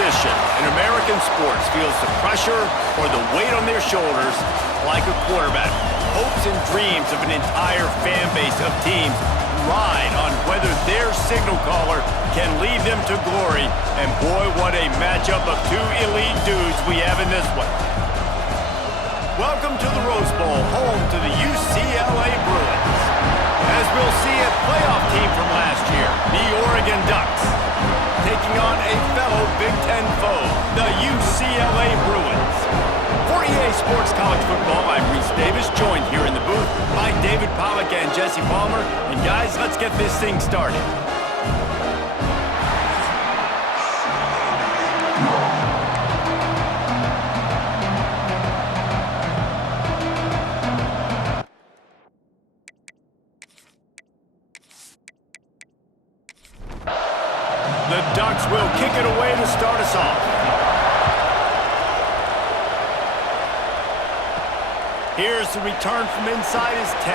position in American sports feels the pressure or the weight on their shoulders like a quarterback. Hopes and dreams of an entire fan base of teams ride on whether their signal caller can lead them to glory. And boy, what a matchup of two elite dudes we have in this one. Welcome to the Rose Bowl, home to the UCLA Bruins. As we'll see a playoff team from last year, the Oregon Ducks, taking on a fellow Big Ten foe, the UCLA Bruins. For EA Sports College Football, I'm Reese Davis, joined here in the booth by David Pollack and Jesse Palmer. And guys, let's get this thing started. The Ducks will kick it away to start us off. Here's the return from inside his 10.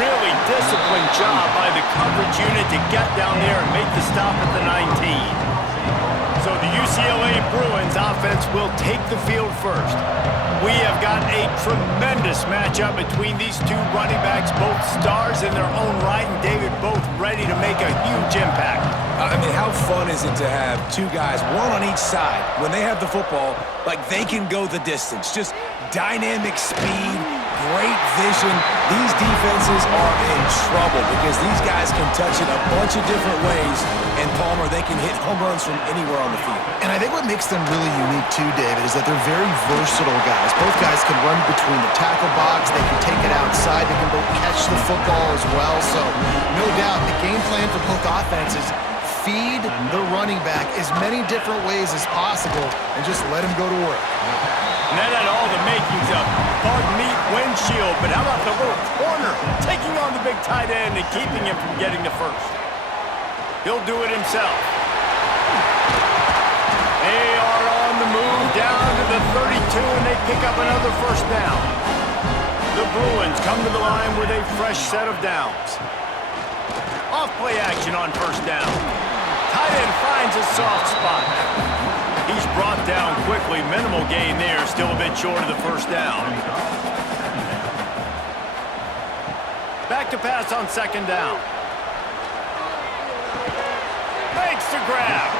Really disciplined job by the coverage unit to get down there and make the stop at the 19. So the UCLA Bruins offense will take the field first. We have got a tremendous matchup between these two running backs, both stars in their own right, and David, both ready to make a huge impact. I mean, how fun is it to have two guys, one on each side, when they have the football, like they can go the distance. Just dynamic speed, great vision. These defenses are in trouble because these guys can touch it a bunch of different ways, and Palmer, they can hit home runs from anywhere on the field. And I think what makes them really unique too, David, is that they're very versatile guys. Both guys can run between the tackle box, they can take it outside, they can both catch the football as well. So, no doubt, the game plan for both offenses, feed the running back as many different ways as possible and just let him go to work. And that had all the makings of bug meat windshield, but how about the little corner taking on the big tight end and keeping him from getting the first? He'll do it himself. They are on the move down to the 32, and they pick up another first down. The Bruins come to the line with a fresh set of downs. Off play action on first down. Tight end finds a soft spot. He's brought down quickly. Minimal gain there. Still a bit short of the first down. Back to pass on second down. Makes the grab.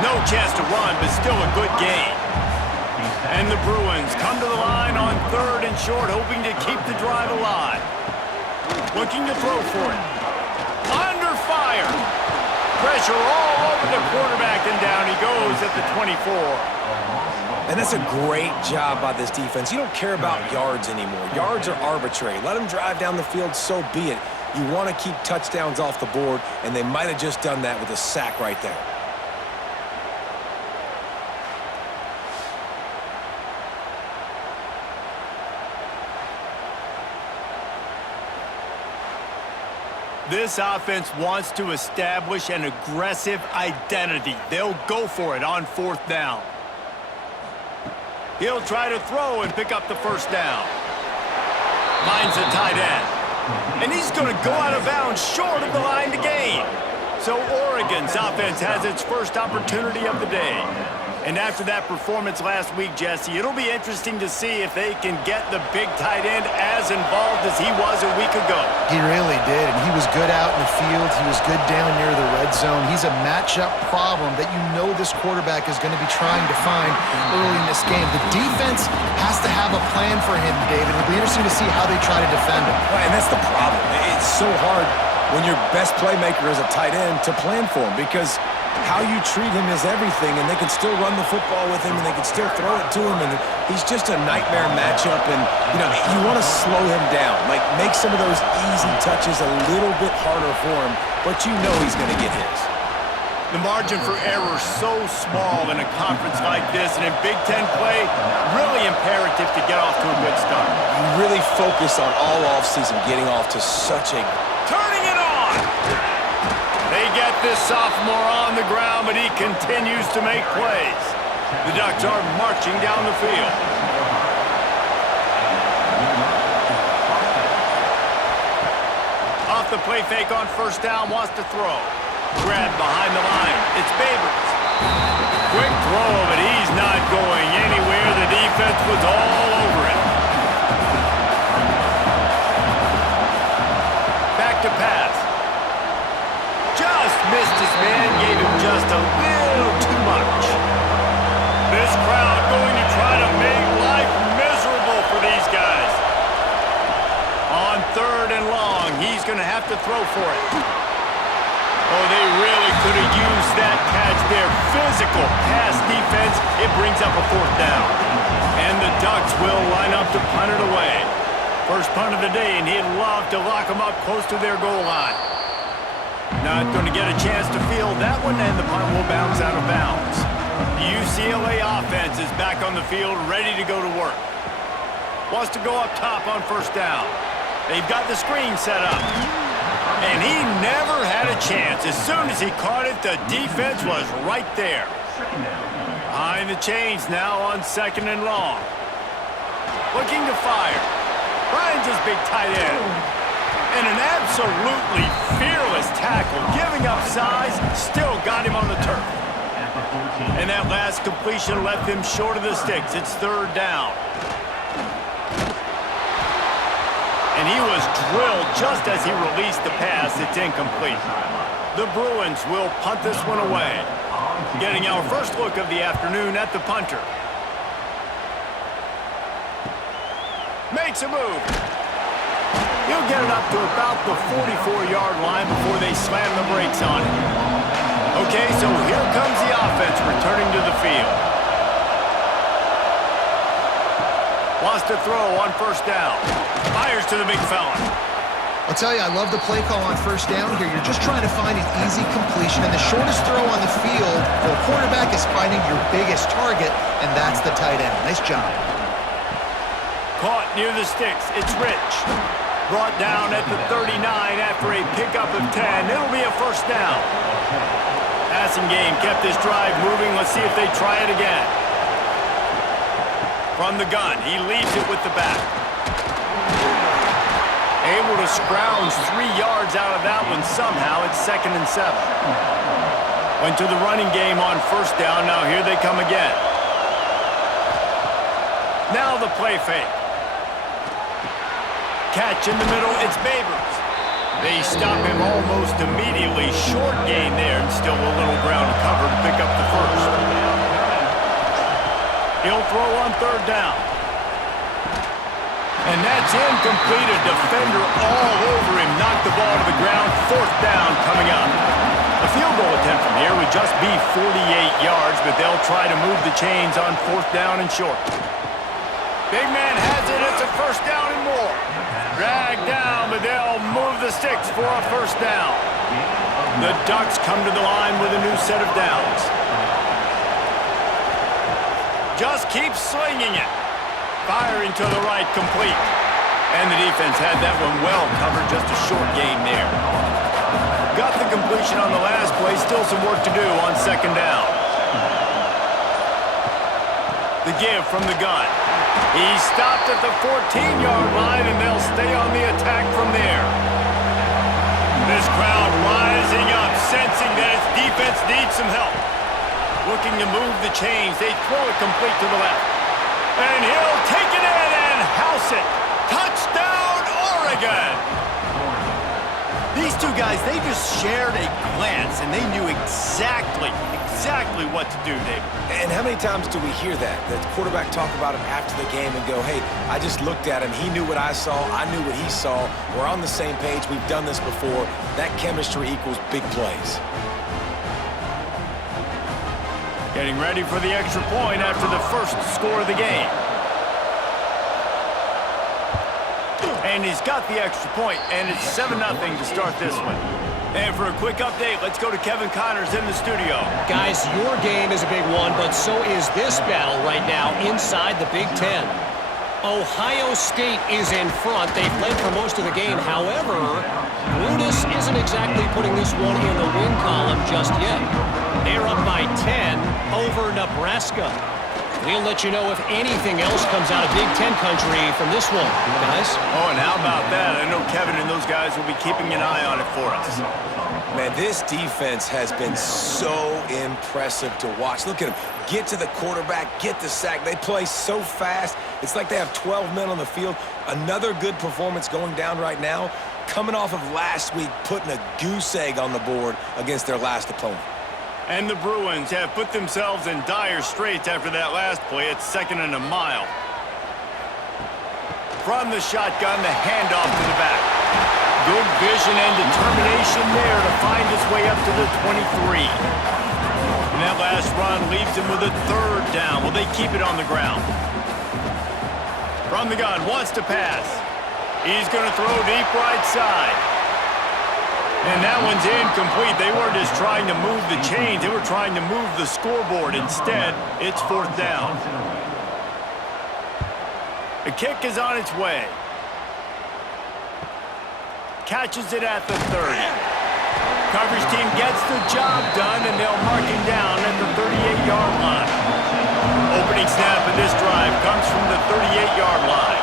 No chance to run, but still a good gain. And the Bruins come to the line on third and short, hoping to keep the drive alive. Looking to throw for it. Under fire. Pressure all over the quarterback, and down he goes at the 24. And that's a great job by this defense. You don't care about yards anymore. Yards are arbitrary. Let them drive down the field, so be it. You want to keep touchdowns off the board, and they might have just done that with a sack right there. This offense wants to establish an aggressive identity. They'll go for it on fourth down. He'll try to throw and pick up the first down. Finds the tight end. And he's going to go out of bounds short of the line to gain. So Oregon's offense has its first opportunity of the day. And after that performance last week, Jesse, it'll be interesting to see if they can get the big tight end as involved as he was a week ago. He really did, and he was good out in the field. He was good down near the red zone. He's a matchup problem that you know this quarterback is going to be trying to find early in this game. The defense has to have a plan for him, David. It'll be interesting to see how they try to defend him. Right, and that's the problem. It's so hard when your best playmaker is a tight end to plan for him because how you treat him is everything, and they can still run the football with him, and they can still throw it to him, and he's just a nightmare matchup, and, you know, you want to slow him down, like make some of those easy touches a little bit harder for him, but you know he's going to get his. The margin for error so small in a conference like this, and in Big Ten play, really imperative to get off to a good start. You really focus on all offseason getting off to such a... Turning it on! They get this sophomore on the ground, but he continues to make plays. The Ducks are marching down the field. Off the play fake on first down, wants to throw. Grabbed behind the line. It's Babers. Quick throw, but he's not going anywhere. The defense was all over it. Back to pass. Just missed his man, gave him just a little too much. This crowd going to try to make life miserable for these guys. On 3rd and long, he's going to have to throw for it. Oh, they really could have used that catch there. Physical pass defense, it brings up a 4th down. And the Ducks will line up to punt it away. First punt of the day, and he'd love to lock them up close to their goal line. Not going to get a chance to field that one, and the punt will bounce out of bounds. The UCLA offense is back on the field, ready to go to work. Wants to go up top on 1st down. They've got the screen set up. And he never had a chance. As soon as he caught it, the defense was right there. Behind the chains now on 2nd and long. Looking to fire. Finds his big tight end. And an absolutely fearless tackle. Giving up size, still got him on the turf. And that last completion left him short of the sticks. It's 3rd down. And he was drilled just as he released the pass. It's incomplete. The Bruins will punt this one away. Getting our first look of the afternoon at the punter. Makes a move. He'll get it up to about the 44-yard line before they slam the brakes on it. Okay, so here comes the offense returning to the field. Wants to throw on 1st down. Fires to the big fella. I'll tell you, I love the play call on 1st down here. You're just trying to find an easy completion, and the shortest throw on the field for a quarterback is finding your biggest target, and that's the tight end. Nice job. Caught near the sticks. It's Rich. Brought down at the 39 after a pickup of 10. It'll be a 1st down. Passing game kept this drive moving. Let's see if they try it again. From the gun, he leaves it with the back. Able to scrounge 3 yards out of that one somehow. It's 2nd and 7. Went to the running game on 1st down. Now here they come again. Now the play fake. Catch in the middle. It's Babers. They stop him almost immediately. Short gain there, and still a little ground cover to pick up the 1st. He'll throw on 3rd down. And that's incomplete. A defender all over him. Knocked the ball to the ground. 4th down coming up. A field goal attempt from here would just be 48 yards, but they'll try to move the chains on 4th down and short. Big man has it. It's a 1st down and more. Dragged down, but they'll move the sticks for a 1st down. The Ducks come to the line with a new set of downs. Just keep slinging it. Firing to the right, complete. And the defense had that one well covered, just a short gain there. Got the completion on the last play, still some work to do on 2nd down. The give from the gun. He stopped at the 14-yard line, and they'll stay on the attack from there. This crowd rising up, sensing that its defense needs some help. Looking to move the chains. They throw it complete to the left. And he'll take it in and house it. Touchdown, Oregon! These two guys, they just shared a glance, and they knew exactly what to do, David. And how many times do we hear that? The quarterback talk about him after the game and go, hey, I just looked at him. He knew what I saw. I knew what he saw. We're on the same page. We've done this before. That chemistry equals big plays. Getting ready for the extra point after the 1st score of the game. And he's got the extra point, and it's 7-0 to start this one. And for a quick update, let's go to Kevin Connors in the studio. Guys, your game is a big one, but so is this battle right now inside the Big Ten. Ohio State is in front. They've led for most of the game. However, Brutus isn't exactly putting this one in the win column just yet. They're up by 10 over Nebraska. We'll let you know if anything else comes out of Big Ten country from this one, guys. Oh, and how about that? I know Kevin and those guys will be keeping an eye on it for us. Man, this defense has been so impressive to watch. Look at them. Get to the quarterback, get the sack. They play so fast. It's like they have 12 men on the field. Another good performance going down right now, coming off of last week, putting a goose egg on the board against their last opponent. And the Bruins have put themselves in dire straits after that last play. It's 2nd and a mile. From the shotgun, the handoff to the back. Good vision and determination there to find his way up to the 23. And that last run leaves him with a 3rd down. Will they keep it on the ground? From the gun, wants to pass. He's going to throw deep right side. And that one's incomplete. They weren't just trying to move the chains. They were trying to move the scoreboard. Instead, it's 4th down. The kick is on its way. Catches it at the 30. Coverage team gets the job done, and they'll mark him down at the 38-yard line. Opening snap of this drive comes from the 38-yard line.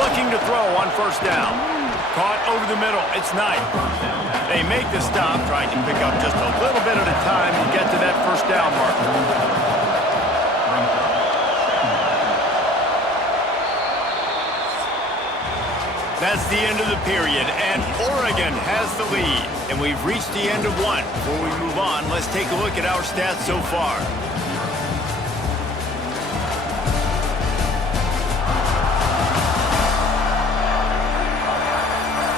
Looking to throw on 1st down. Caught over the middle. It's Knight. They make the stop, trying to pick up just a little bit at a time to get to that 1st down marker. That's the end of the period, and Oregon has the lead. And we've reached the end of one. Before we move on, let's take a look at our stats so far.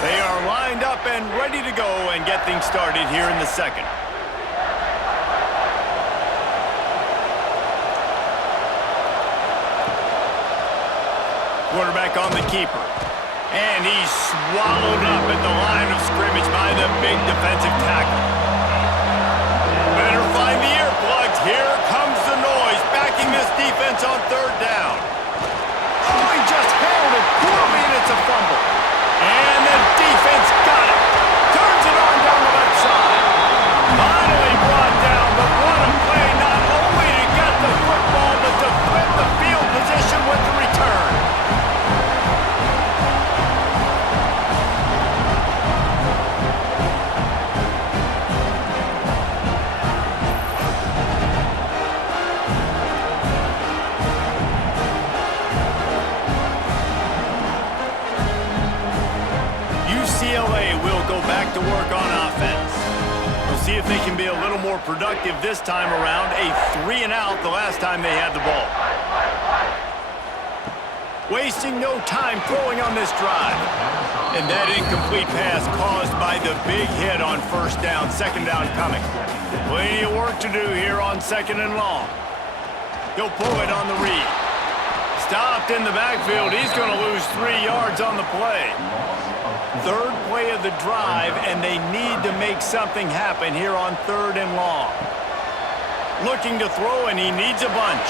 They are lined up and ready to go and get things started here in the 2nd. Quarterback on the keeper. And he's swallowed up at the line of scrimmage by the big defensive tackle. Better find the earplugs. Here comes the noise, backing this defense on 3rd down. Oh, he just handled it poorly, and it's a fumble. And the defense got it. Turns it on down the left side. Finally brought down, but what a play, not only to get the football, but to flip the field position with the return. UCLA will go back to work on offense. We'll see if they can be a little more productive this time around. A 3-and-out the last time they had the ball. Wasting no time throwing on this drive. And that incomplete pass caused by the big hit on 1st down, 2nd down coming. Plenty of work to do here on 2nd and long. He'll pull it on the read. Stopped in the backfield. He's going to lose 3 yards on the play. 3rd play of the drive, and they need to make something happen here on 3rd and long. Looking to throw, and he needs a bunch.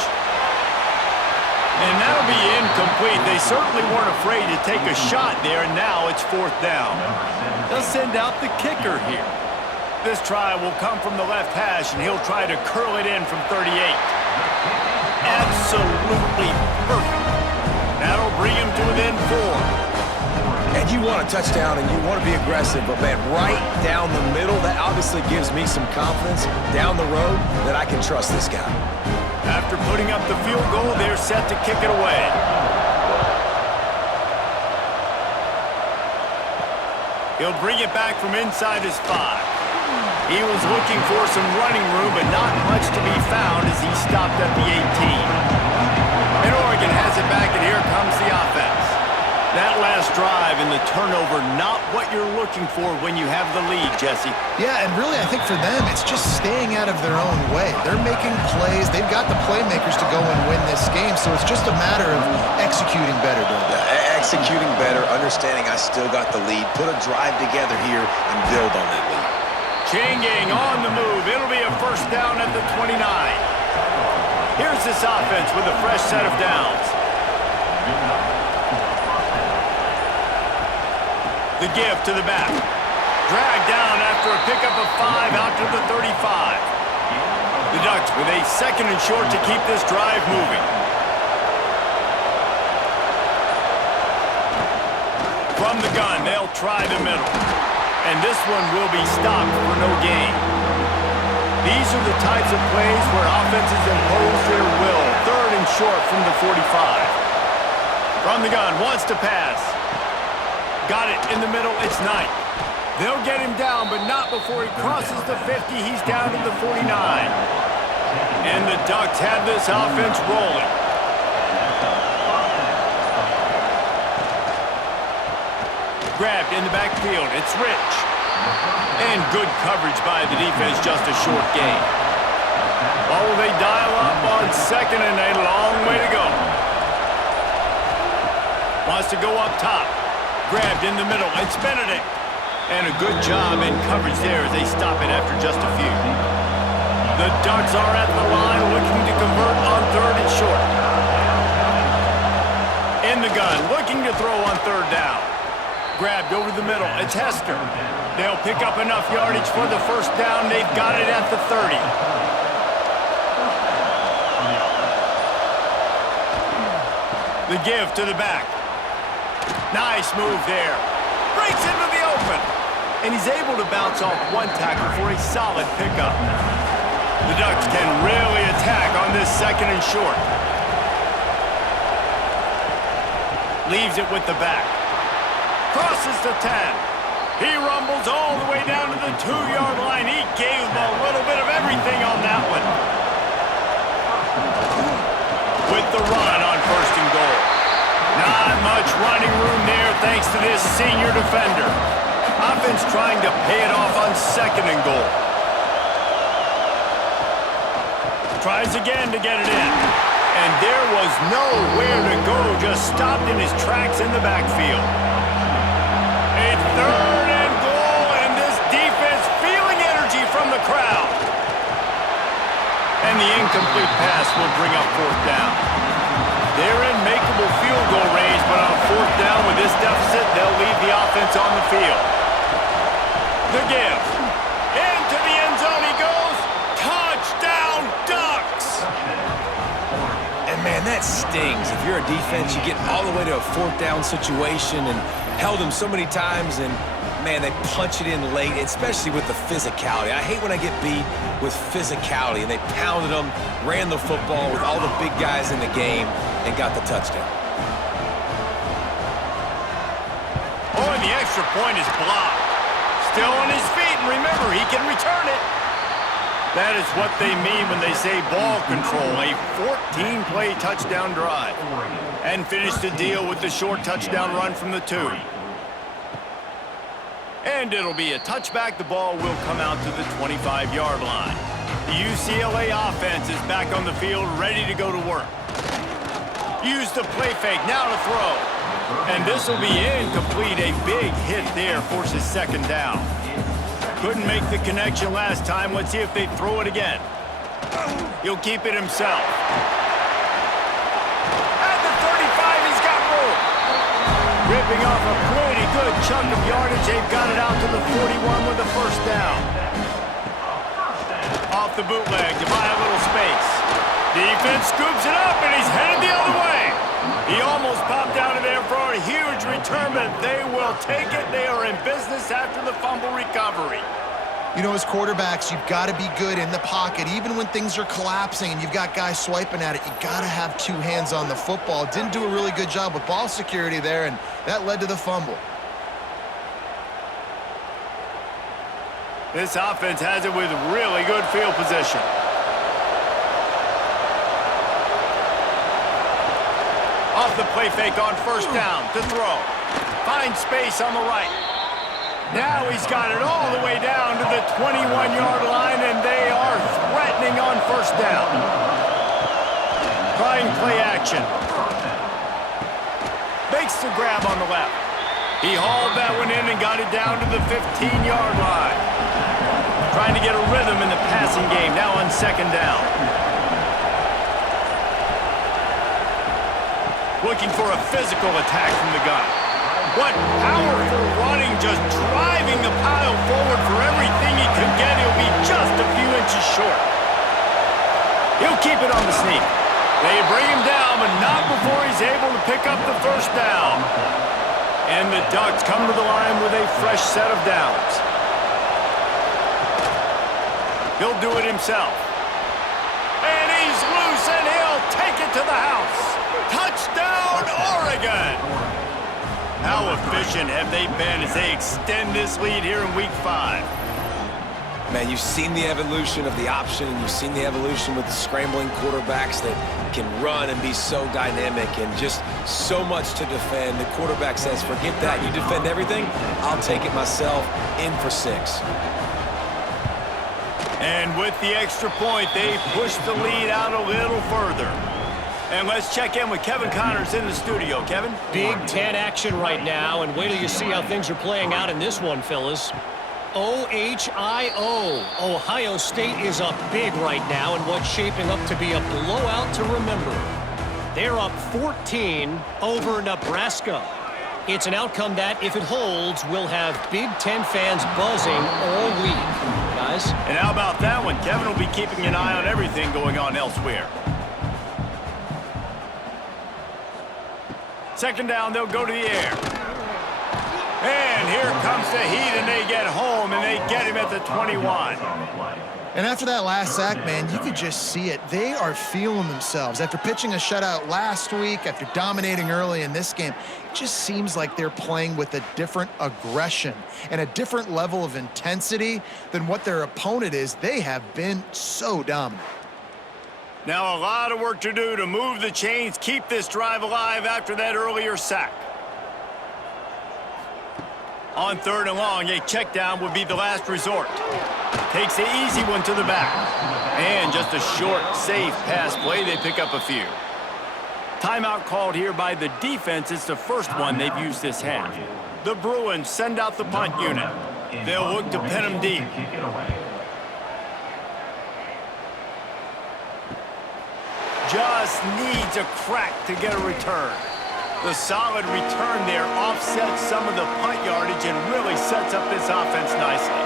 And that'll be incomplete. They certainly weren't afraid to take a shot there, and now it's 4th down. They'll send out the kicker here. This try will come from the left hash, and he'll try to curl it in from 38. Absolutely perfect. That'll bring him to within 4. And you want a touchdown and you want to be aggressive, but man, right down the middle, that obviously gives me some confidence down the road that I can trust this guy. After putting up the field goal, they're set to kick it away. He'll bring it back from inside his 5. He was looking for some running room, but not much to be found as he stopped at the 18. And Oregon has it back, and here comes the offense. That last drive and the turnover, not what you're looking for when you have the lead, Jesse. Yeah, and really I think for them it's just staying out of their own way. They're making plays. They've got the playmakers to go and win this game, so it's just a matter of executing better, don't they? Executing better, understanding I still got the lead, put a drive together here and build on that lead. Changing on the move. It'll be a 1st down at the 29. Here's this offense with a fresh set of downs. The give to the back. Dragged down after a pickup of 5 out to the 35. The Ducks with a 2nd and short to keep this drive moving. From the gun, they'll try the middle. And this one will be stopped for no gain. These are the types of plays where offenses impose their will. Third and short from the 45. From the gun, wants to pass. Got it in the middle, it's Knight. They'll get him down, but not before he crosses the 50. He's down to the 49. And the Ducks have this offense rolling. Grabbed in the backfield, it's Rich. And good coverage by the defense, just a short gain. Oh, they dial up on second and a long way to go. Wants to go up top. Grabbed in the middle, it's Benedict. And a good job in coverage there as they stop it after just a few. The Ducks are at the line looking to convert on third and short. In the gun, looking to throw on third down. Grabbed over the middle, it's Hester. They'll pick up enough yardage for the first down. They've got it at the 30. The give to the back. Nice move there. Breaks into the open. And he's able to bounce off one tackle for a solid pickup. The Ducks can really attack on this second and short. Leaves it with the back. Crosses the 10. He rumbles all the way down to the 2-yard line. He gave him a little bit of everything on that one. With the run on first and goal. Not much running room there thanks to this senior defender. Offense trying to pay it off on second and goal. Tries again to get it in. And there was nowhere to go, just stopped in his tracks in the backfield. A third and goal, and this defense feeling energy from the crowd. And the incomplete pass will bring up fourth down. They're in makeable field goal range, but on fourth down with this deficit, they'll leave the offense on the field. The give. Into the end zone he goes. Touchdown, Ducks! And man, that stings. If you're a defense, you get all the way to a fourth down situation and held them so many times, and man, they punch it in late, especially with the physicality. I hate when I get beat with physicality, and they pounded them, ran the football with all the big guys in the game, and got the touchdown. Oh, and the extra point is blocked. Still on his feet, and remember, he can return it. That is what they mean when they say ball control, a 14-play touchdown drive. And finish the deal with the short touchdown run from the 2. And it'll be a touchback. The ball will come out to the 25-yard line. The UCLA offense is back on the field, ready to go to work. Use the play fake, now to throw. And this will be incomplete. A big hit there forces second down. Couldn't make the connection last time. Let's see if they throw it again. He'll keep it himself. At the 35, he's got room. Ripping off a pretty good chunk of yardage. They've got it out to the 41 with a first down. Off the bootleg to buy a little space. Defense scoops it up, and he's headed the other way. He almost popped out of there for a huge return, but they will take it. They are in business after the fumble recovery. You know, as quarterbacks, you've got to be good in the pocket. Even when things are collapsing and you've got guys swiping at it, you got to have two hands on the football. Didn't do a really good job with ball security there, and that led to the fumble. This offense has it with really good field position. Off the play fake on first down to throw. Finds space on the right. Now he's got it all the way down to the 21-yard line, and they are threatening on first down. Trying play action. Makes the grab on the left. He hauled that one in and got it down to the 15-yard line. Trying to get a rhythm in the passing game, now on second down. Looking for a physical attack from the gun. What powerful running, just driving the pile forward for everything he could get. He'll be just a few inches short. He'll keep it on the sneak. They bring him down, but not before he's able to pick up the first down. And the Ducks come to the line with a fresh set of downs. He'll do it himself. And he's loose, and he'll take it to the house. Touchdown, Oregon! How efficient have they been as they extend this lead here in Week 5? Man, you've seen the evolution of the option, and you've seen the evolution with the scrambling quarterbacks that can run and be so dynamic and just so much to defend. The quarterback says, forget that. You defend everything, I'll take it myself. In for 6. And with the extra point, they push the lead out a little further. And let's check in with Kevin Connors in the studio. Kevin? Big Ten action right now, and wait till you see how things are playing out in this one, fellas. OHIO. Ohio State is up big right now in what's shaping up to be a blowout to remember. They're up 14 over Nebraska. It's an outcome that, if it holds, will have Big Ten fans buzzing all week. Guys? And how about that one? Kevin will be keeping an eye on everything going on elsewhere. Second down, they'll go to the air. And here comes the heat, and they get home, and they get him at the 21. And after that last sack, man, you could just see it. They are feeling themselves. After pitching a shutout last week, after dominating early in this game, it just seems like they're playing with a different aggression and a different level of intensity than what their opponent is. They have been so dominant. Now a lot of work to do to move the chains, keep this drive alive after that earlier sack. On 3rd and long, a check down would be the last resort. Takes the easy one to the back. And just a short, safe pass play, they pick up a few. Timeout called here by the defense. It's the first one they've used this half. The Bruins send out the punt unit. They'll look to pin them deep. Just needs a crack to get a return. The solid return there offsets some of the punt yardage and really sets up this offense nicely.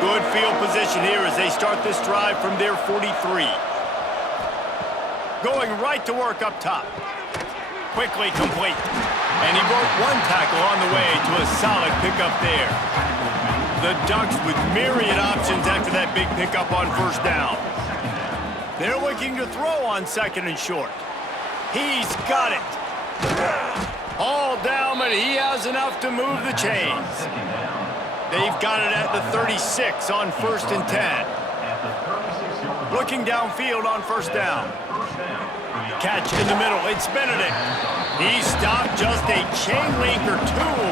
Good field position here as they start this drive from their 43. Going right to work up top. Quickly complete. And he broke one tackle on the way to a solid pickup there. The Ducks with myriad options after that big pickup on 1st down. They're looking to throw on 2nd and short. He's got it. All down, but he has enough to move the chains. They've got it at the 36 on 1st and 10. Looking downfield on 1st down. Catch in the middle. It's Benedict. He stopped just a chain link or 2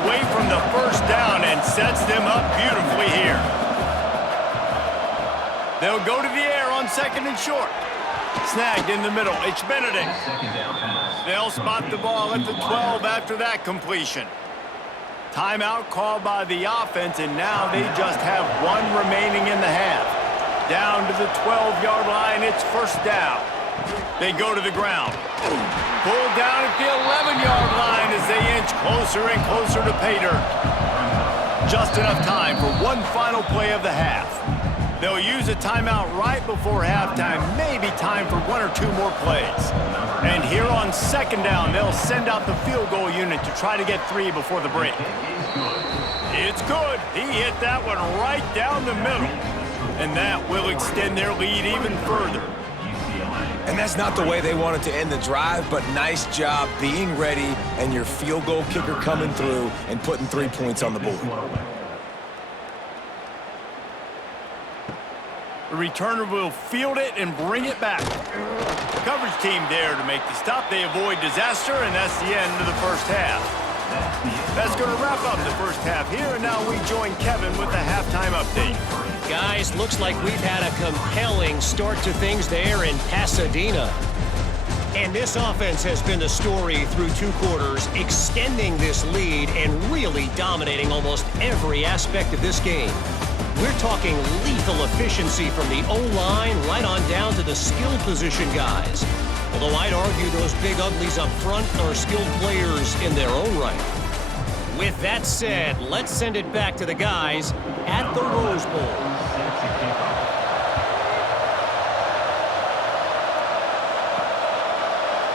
away from the 1st down and sets them up beautifully here. They'll go to the air on 2nd and short. Snagged in the middle. It's Benedict. They'll spot the ball at the 12 after that completion. Timeout called by the offense, and now they just have 1 remaining in the half. Down to the 12-yard line, it's 1st down. They go to the ground. Pulled down at the 11-yard line as they inch closer and closer to pay dirt. Just enough time for one final play of the half. They'll use a timeout right before halftime, maybe time for 1 or 2 more plays. And here on 2nd down, they'll send out the field goal unit to try to get 3 before the break. It's good. He hit that one right down the middle. And that will extend their lead even further. And that's not the way they wanted to end the drive, but nice job being ready and your field goal kicker coming through and putting 3 points on the board. The returner will field it and bring it back. The coverage team there to make the stop. They avoid disaster, and that's the end of the 1st half. That's going to wrap up the 1st half here, and now we join Kevin with the halftime update. Guys, looks like we've had a compelling start to things there in Pasadena. And this offense has been the story through 2 quarters, extending this lead and really dominating almost every aspect of this game. We're talking lethal efficiency from the O-line right on down to the skill position guys. Although I'd argue those big uglies up front are skilled players in their own right. With that said, let's send it back to the guys at the Rose Bowl.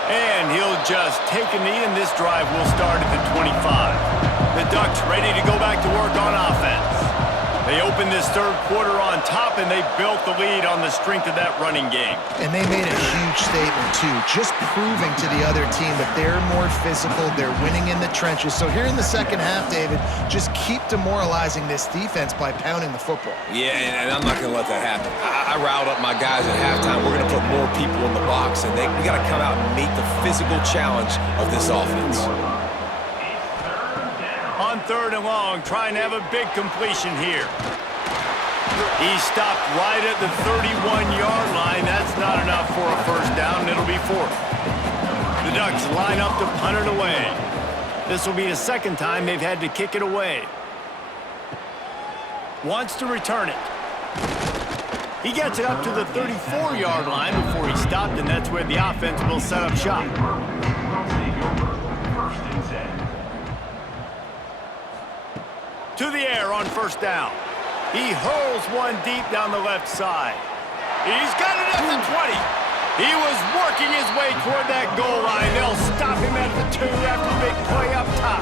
And he'll just take a knee, and this drive will start at the 25. The Ducks ready to go back to work on offense. They opened this third quarter on top, and they built the lead on the strength of that running game. And they made a huge statement, too, just proving to the other team that they're more physical, they're winning in the trenches. So here in the second half, David, just keep demoralizing this defense by pounding the football. Yeah, and I'm not going to let that happen. I riled up my guys at halftime. We're going to put more people in the box, and we got to come out and meet the physical challenge of this offense. On third and long, trying to have a big completion here. He stopped right at the 31-yard line. That's not enough for a first down, and it'll be fourth. The Ducks line up to punt it away. This will be the second time they've had to kick it away. Wants to return it. He gets it up to the 34-yard line before he stopped, and that's where the offense will set up shop. To the air on first down. He hurls one deep down the left side. He's got it at the 20. He was working his way toward that goal line. They'll stop him at the 2 after a big play up top.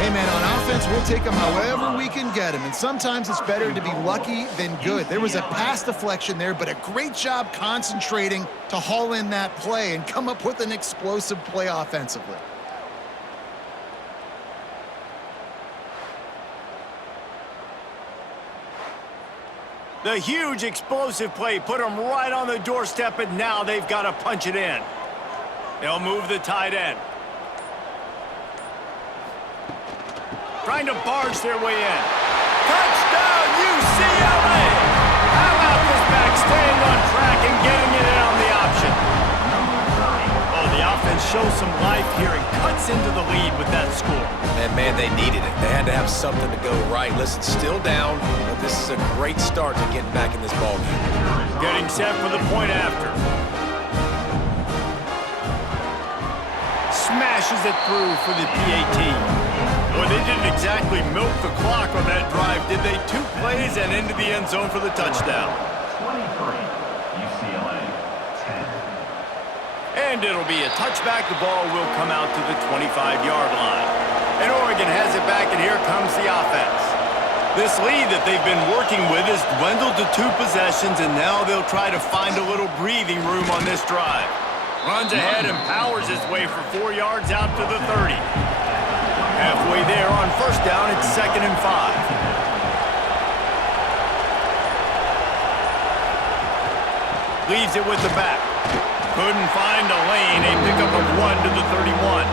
Hey, man, on offense, we'll take them however we can get them. And sometimes it's better to be lucky than good. There was a pass deflection there, but a great job concentrating to haul in that play and come up with an explosive play offensively. The huge explosive play put them right on the doorstep, and now they've got to punch it in. They'll move the tight end. Trying to barge their way in. Touchdown, UCLA! How about this back staying on track and getting it in on the option? Oh, the offense shows some life here and cuts into the lead with that score. And, man, they needed it. They had to have something to go right. Listen, still down, but this is a great start to getting back in this ballgame. Getting set for the point after. Smashes it through for the PAT. Well, they didn't exactly milk the clock on that drive, did they? 2 plays and into the end zone for the touchdown. 23, UCLA, 10. And it'll be a touchback. The ball will come out to the 25-yard line. And Oregon has it back, and here comes the offense. This lead that they've been working with has dwindled to 2 possessions, and now they'll try to find a little breathing room on this drive. Runs ahead and powers his way for 4 yards out to the 30. Halfway there on first down, it's 2nd and 5. Leaves it with the back. Couldn't find a lane. A pickup of 1 to the 31.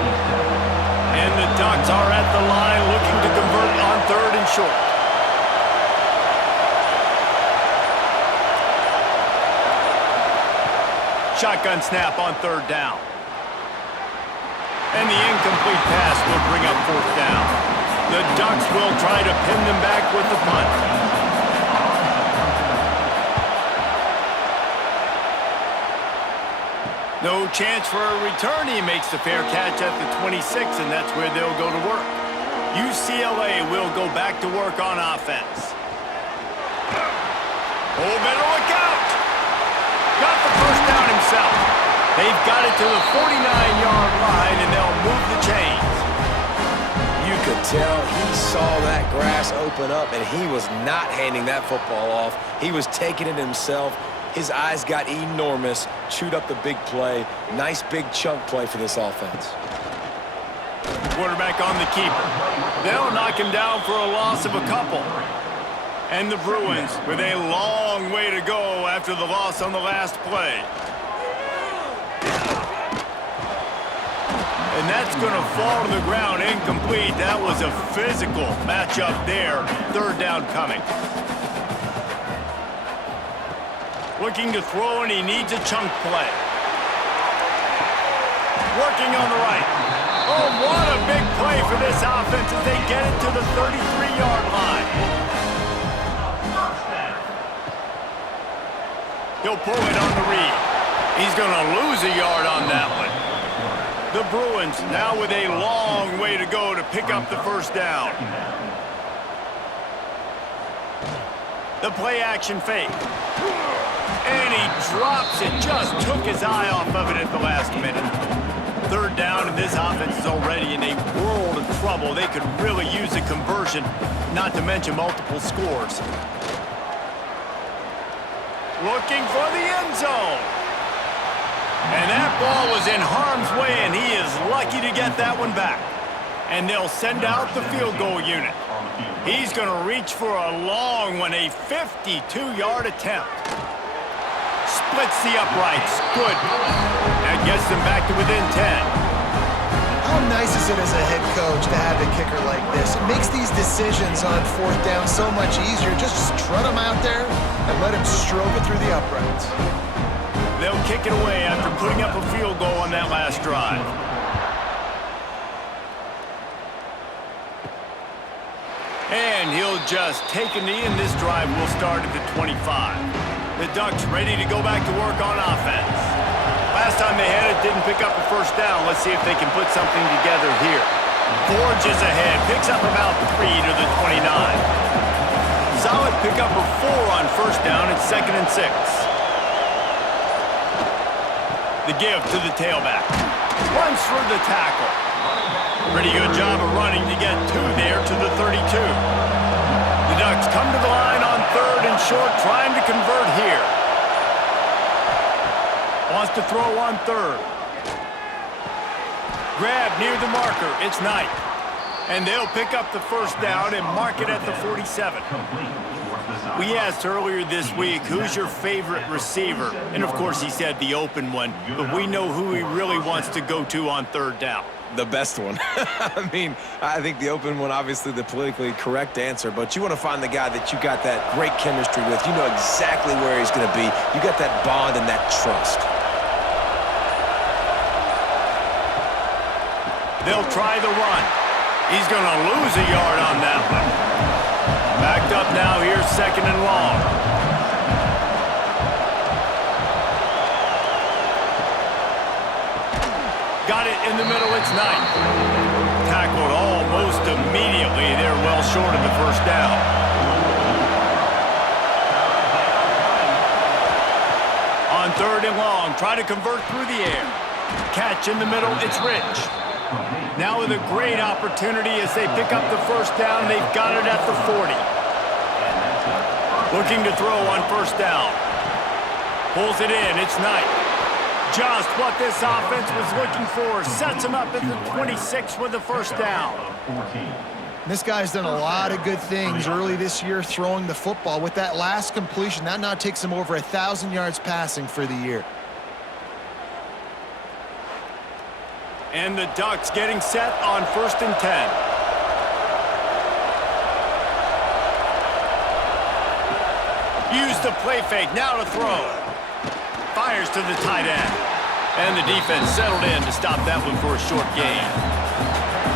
And the Ducks are at the line looking to convert on 3rd and short. Shotgun snap on 3rd down. And the incomplete pass will bring up 4th down. The Ducks will try to pin them back with the punt. No chance for a return. He makes the fair catch at the 26, and that's where they'll go to work. UCLA will go back to work on offense. Oh, better look out! Got the first down himself. They've got it to the 49-yard line, and they'll move the chains. You could tell he saw that grass open up, and he was not handing that football off. He was taking it himself. His eyes got enormous, chewed up the big play. Nice big chunk play for this offense. Quarterback on the keeper. They'll knock him down for a loss of a couple. And the Bruins with a long way to go after the loss on the last play. And that's going to fall to the ground incomplete. That was a physical matchup there. 3rd down coming. Looking to throw, and he needs a chunk play. Working on the right. Oh, what a big play for this offense as they get it to the 33-yard line. He'll pull it on the read. He's going to lose a yard on that one. The Bruins now with a long way to go to pick up the first down. The play action fake. And he drops it. Just took his eye off of it at the last minute. 3rd down, and this offense is already in a world of trouble. They could really use a conversion, not to mention multiple scores. Looking for the end zone. And that ball was in harm's way, and he is lucky to get that one back. And they'll send out the field goal unit. He's going to reach for a long one, a 52-yard attempt. Splits the uprights. Good. That gets them back to within 10. How nice is it as a head coach to have a kicker like this? It makes these decisions on 4th down so much easier. Just strut him out there and let him stroke it through the uprights. They'll kick it away after putting up a field goal on that last drive. And he'll just take a knee, and this drive will start at the 25. The Ducks ready to go back to work on offense. Last time they had it, didn't pick up a 1st down. Let's see if they can put something together here. Forges ahead, picks up about 3 to the 29. Solid pickup of 4 on 1st down at 2nd and 6. The give to the tailback. Runs for the tackle. Pretty good job of running to get 2 there to the 32. The Ducks come to the line on 3rd and short, trying to convert here. Wants to throw on 3rd. Grab near the marker. It's Knight. And they'll pick up the 1st down and mark it at the 47. We asked earlier this week, who's your favorite receiver? And, of course, he said the open one. But we know who he really wants to go to on 3rd down. The best one. I mean, I think the open one, obviously the politically correct answer, but you want to find the guy that you got that great chemistry with. You know exactly where he's going to be. You got that bond and that trust. They'll try the run. He's going to lose a yard on that one. Backed up now, here's 2nd and long. Got it in the middle, it's Knight. Tackled almost immediately. They're well short of the 1st down. On 3rd and long, try to convert through the air. Catch in the middle, it's Rich. Now with a great opportunity as they pick up the 1st down, they've got it at the 40. Looking to throw on 1st down. Pulls it in, it's Knight. Just what this offense was looking for. Sets him up at the 26 with the 1st down. This guy's done a lot of good things early this year throwing the football. With that last completion, that now takes him over 1,000 yards passing for the year. And the Ducks getting set on 1st and 10. Use the play fake, now to throw. Fires to the tight end. And the defense settled in to stop that one for a short gain.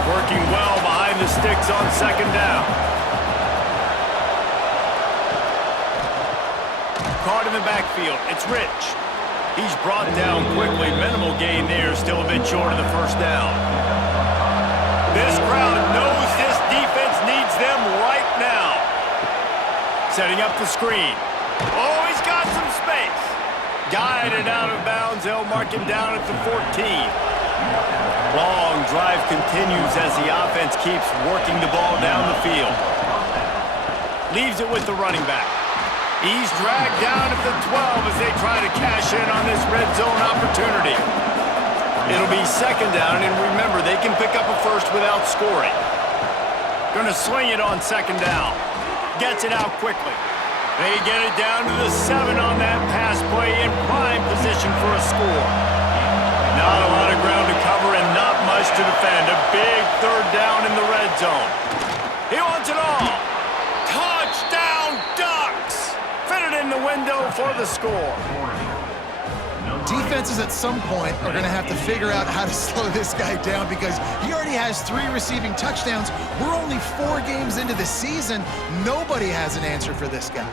Working well behind the sticks on 2nd down. Caught in the backfield, it's Rich. He's brought down quickly. Minimal gain there, still a bit short of the 1st down. This crowd knows this defense needs them right now. Setting up the screen. Oh, he's got some space. Guided out of bounds. They'll mark him down at the 14. Long drive continues as the offense keeps working the ball down the field. Leaves it with the running back. He's dragged down at the 12 as they try to cash in on this red zone opportunity. It'll be 2nd down, and remember, they can pick up a 1st without scoring. Gonna swing it on 2nd down. Gets it out quickly. They get it down to the 7 on that pass play in prime position for a score. Not a lot of ground to cover and not much to defend. A big 3rd down in the red zone. He wants it all. Touchdown, Ducks! Fitted in the window for the score. Defenses at some point are going to have to figure out how to slow this guy down because he already has 3 receiving touchdowns. We're only 4 games into the season. Nobody has an answer for this guy.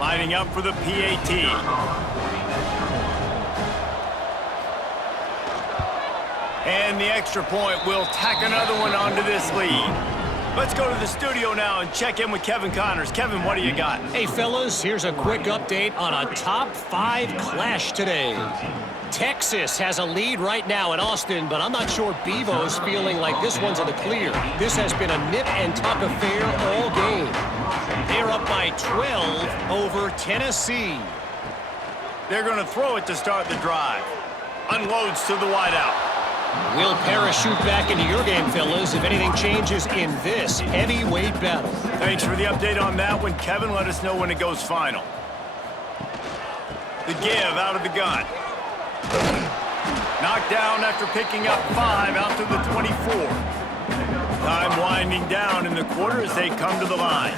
Lining up for the PAT. And the extra point will tack another one onto this lead. Let's go to the studio now and check in with Kevin Connors. Kevin, what do you got? Hey, fellas, here's a quick update on a top 5 clash today. Texas has a lead right now in Austin, but I'm not sure Bevo's feeling like this one's in the clear. This has been a nip-and-tuck affair all game. They're up by 12 over Tennessee. They're going to throw it to start the drive. Unloads to the wideout. We'll parachute back into your game, fellas, if anything changes in this heavyweight battle. Thanks for the update on that one, Kevin. Let us know when it goes final. The give out of the gun. Knocked down after picking up 5 out to the 24. Time winding down in the quarter as they come to the line.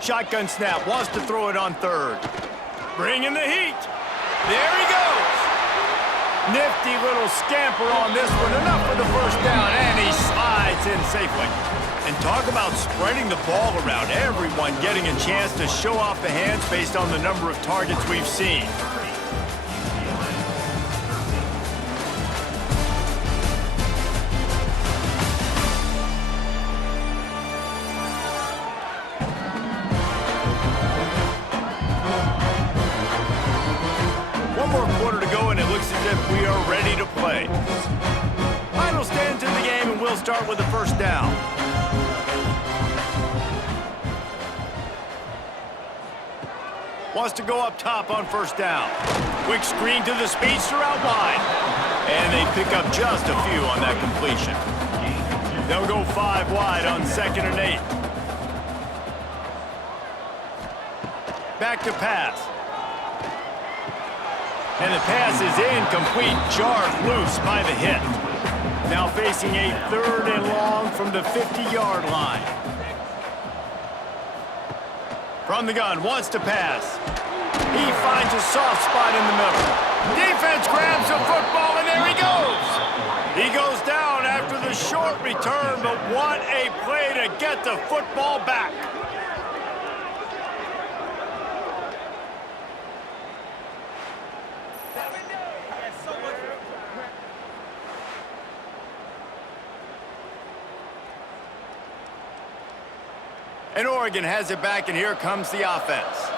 Shotgun snap, wants to throw it on third. Bringing the heat. There he goes. Nifty little scamper on this one. Enough for the first down, and he slides in safely. And talk about spreading the ball around. Everyone getting a chance to show off the hands based on the number of targets we've seen. We are ready to play. Final stands in the game, and we'll start with the first down. Wants to go up top on first down. Quick screen to the speedster out wide. And they pick up just a few on that completion. They'll go 5 wide on 2nd and 8. Back to pass. And the pass is incomplete, jarred loose by the hit. Now facing a 3rd and long from the 50-yard line. From the gun, wants to pass. He finds a soft spot in the middle. Defense grabs the football, and there he goes. He goes down after the short return, but what a play to get the football back. And Oregon has it back, and here comes the offense.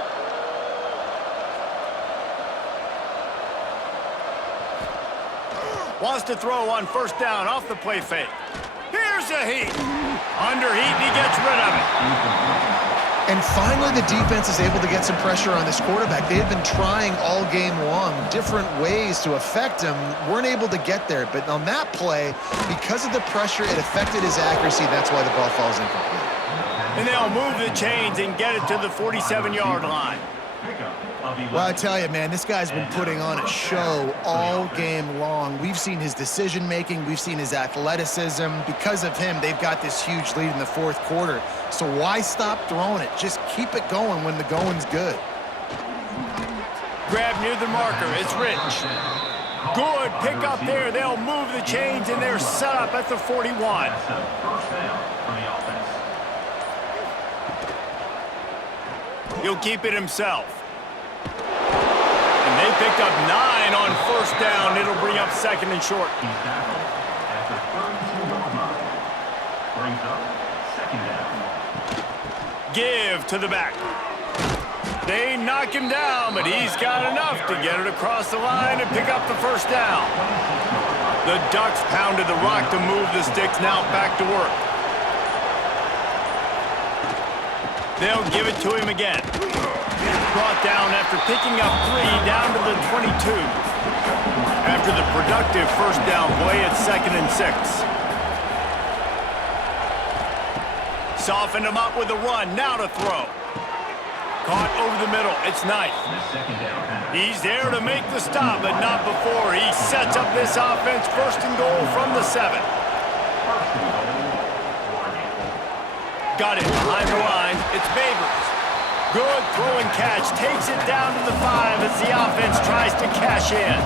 Wants to throw on first down off the play fake. Here's a heat. Under heat, and he gets rid of it. And finally, the defense is able to get some pressure on this quarterback. They had been trying all game long, different ways to affect him. Weren't able to get there. But on that play, because of the pressure, it affected his accuracy. That's why the ball falls incomplete. And they'll move the chains and get it to the 47-yard line. Well, I tell you, man, this guy's been putting on a show all game long. We've seen his decision-making. We've seen his athleticism. Because of him, they've got this huge lead in the 4th quarter. So why stop throwing it? Just keep it going when the going's good. Grab near the marker. It's Rich. Good pick up there. They'll move the chains, and they're set up at the 41. He'll keep it himself. And they picked up 9 on first down. It'll bring up 2nd and short. Give to the back. They knock him down, but he's got enough to get it across the line and pick up the first down. The Ducks pounded the rock to move the sticks. Now back to work. They'll give it to him again. Brought down after picking up 3 down to the 22. After the productive first down play at 2nd and 6. Softened him up with a run. Now to throw. Caught over the middle. It's Knight. He's there to make the stop, but not before. He sets up this offense 1st and goal from the 7. Got it behind the line. It's Babers. Good throw and catch. Takes it down to the 5 as the offense tries to cash in.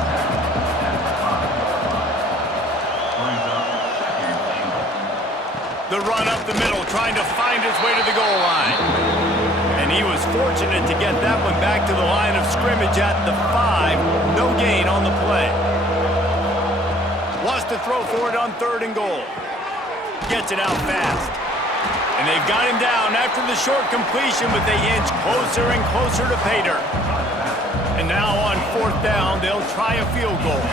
The run up the middle, trying to find his way to the goal line. And he was fortunate to get that one back to the line of scrimmage at the 5. No gain on the play. Wants to throw for it on 3rd and goal. Gets it out fast. And they've got him down after the short completion, but they inch closer and closer to pay dirt. And now on 4th down, they'll try a field goal.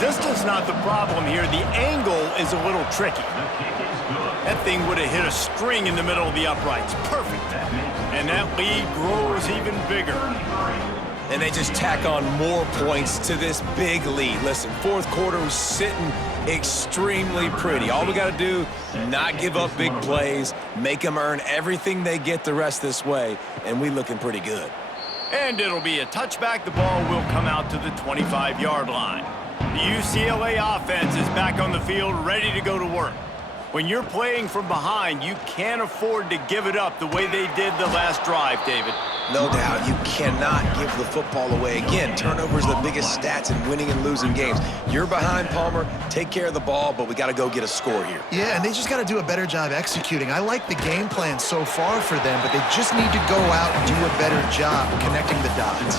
Distance not the problem here. The angle is a little tricky. That thing would have hit a string in the middle of the uprights. Perfect. And that lead grows even bigger. And they just tack on more points to this big lead. Listen, 4th quarter was sitting extremely pretty. All we got to do, not give up big plays, make them earn everything they get the rest this way, and we looking pretty good. And it'll be a touchback. The ball will come out to the 25-yard line. The UCLA offense is back on the field, ready to go to work. When you're playing from behind, you can't afford to give it up the way they did the last drive, David. No doubt, you cannot give the football away. Again, turnovers are the biggest stats in winning and losing games. You're behind, Palmer. Take care of the ball, but we got to go get a score here. Yeah, and they just got to do a better job executing. I like the game plan so far for them, but they just need to go out and do a better job connecting the dots.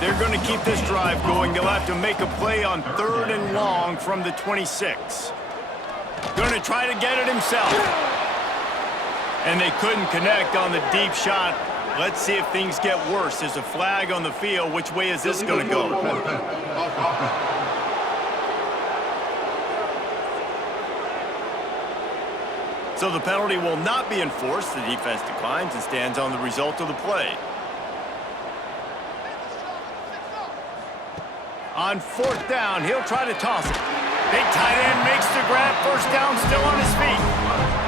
They're going to keep this drive going. They'll have to make a play on 3rd and long from the 26. Going to try to get it himself. And they couldn't connect on the deep shot. Let's see if things get worse. There's a flag on the field. Which way is this going to go? So the penalty will not be enforced. The defense declines and stands on the result of the play. On 4th down, he'll try to toss it. Big tight end makes the grab. 1st down, still on his feet.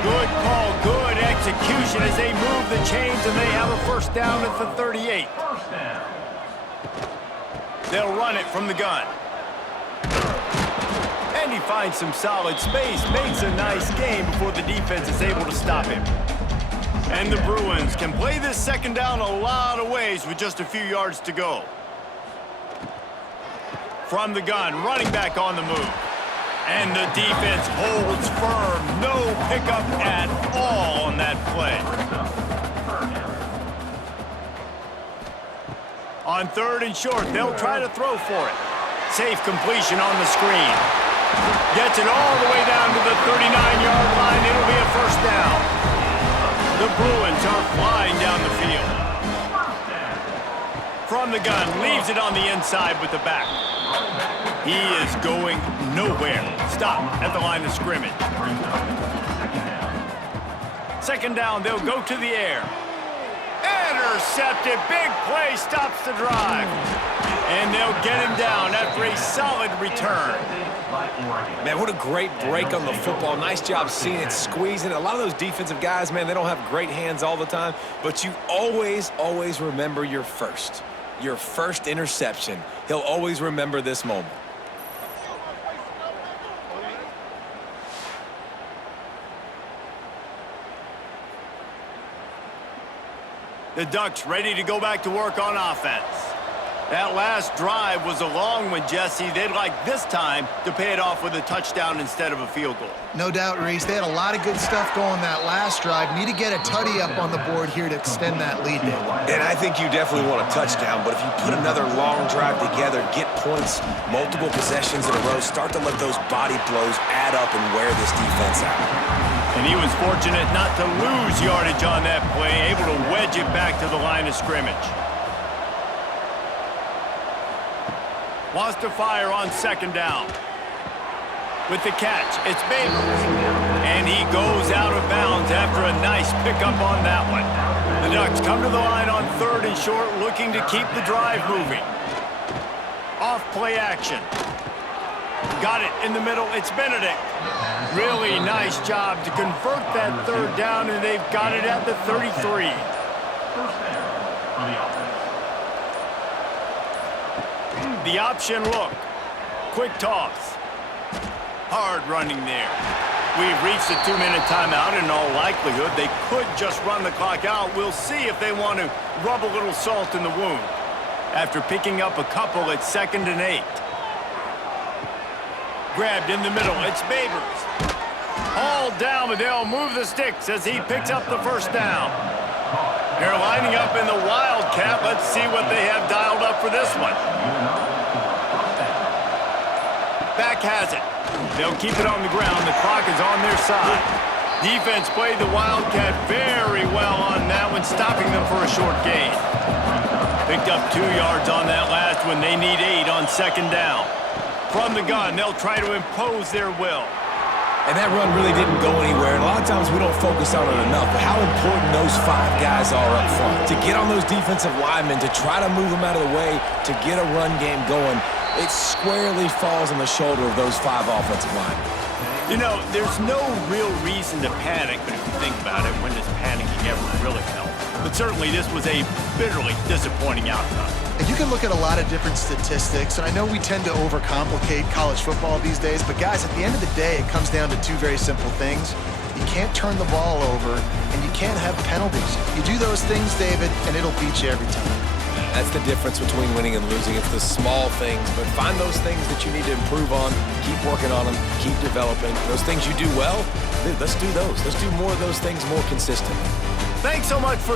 Good call, good execution as they move the chains, and they have a 1st down at the 38. They'll run it from the gun. And he finds some solid space, makes a nice game before the defense is able to stop him. And the Bruins can play this 2nd down a lot of ways with just a few yards to go. From the gun, running back on the move. And the defense holds firm. No pickup at all on that play. On 3rd and short, they'll try to throw for it. Safe completion on the screen. Gets it all the way down to the 39-yard line. It'll be a 1st down. The Bruins are flying down the field. From the gun, leaves it on the inside with the back. He is going nowhere. Stop at the line of scrimmage. 2nd down, they'll go to the air. Intercepted, big play, stops the drive. And they'll get him down after a solid return. Man, what a great break on the football. Nice job seeing it, squeezing. A lot of those defensive guys, man, they don't have great hands all the time, but you always, always remember your first interception. He'll always remember this moment. The Ducks ready to go back to work on offense. That last drive was a long one, Jesse. They'd like this time to pay it off with a touchdown instead of a field goal. No doubt, Reese. They had a lot of good stuff going that last drive. Need to get a tutty up on the board here to extend that lead, Dave. And I think you definitely want a touchdown, but if you put another long drive together, get points, multiple possessions in a row, start to let those body blows add up and wear this defense out. And he was fortunate not to lose yardage on that play, able to wedge it back to the line of scrimmage. Wants to fire on 2nd down. With the catch, it's Babers. And he goes out of bounds after a nice pickup on that one. The Ducks come to the line on 3rd and short, looking to keep the drive moving. Off play action. Got it in the middle. It's Benedict. Really nice job to convert that 3rd down, and they've got it at the 33. The option look. Quick toss. Hard running there. We've reached a 2-minute timeout. In all likelihood, they could just run the clock out. We'll see if they want to rub a little salt in the wound. After picking up a couple at 2nd and 8. Grabbed in the middle. It's Babers. Hauled down, but they'll move the sticks as he picks up the 1st down. They're lining up in the Wildcat. Let's see what they have dialed up for this one. back has it. They'll keep it on the ground. The clock is on their side. Defense played the Wildcat very well on that one, stopping them for a short gain. Picked up 2 yards on that last one. They need 8 on second down. From the gun, they'll try to impose their will. And that run really didn't go anywhere. And a lot of times we don't focus on it enough, but how important those 5 guys are up front. To get on those defensive linemen, to try to move them out of the way, to get a run game going, it squarely falls on the shoulder of those 5 offensive linemen. You know, there's no real reason to panic, but if you think about it, when does panicking ever really help? But certainly this was a bitterly disappointing outcome. And you can look at a lot of different statistics, and I know we tend to overcomplicate college football these days, but guys, at the end of the day, it comes down to 2 very simple things. You can't turn the ball over, and you can't have penalties. You do those things, David, and it'll beat you every time. That's the difference between winning and losing. It's the small things, but find those things that you need to improve on, keep working on them, keep developing. Those things you do well, let's do those. Let's do more of those things more consistently. Thanks so much for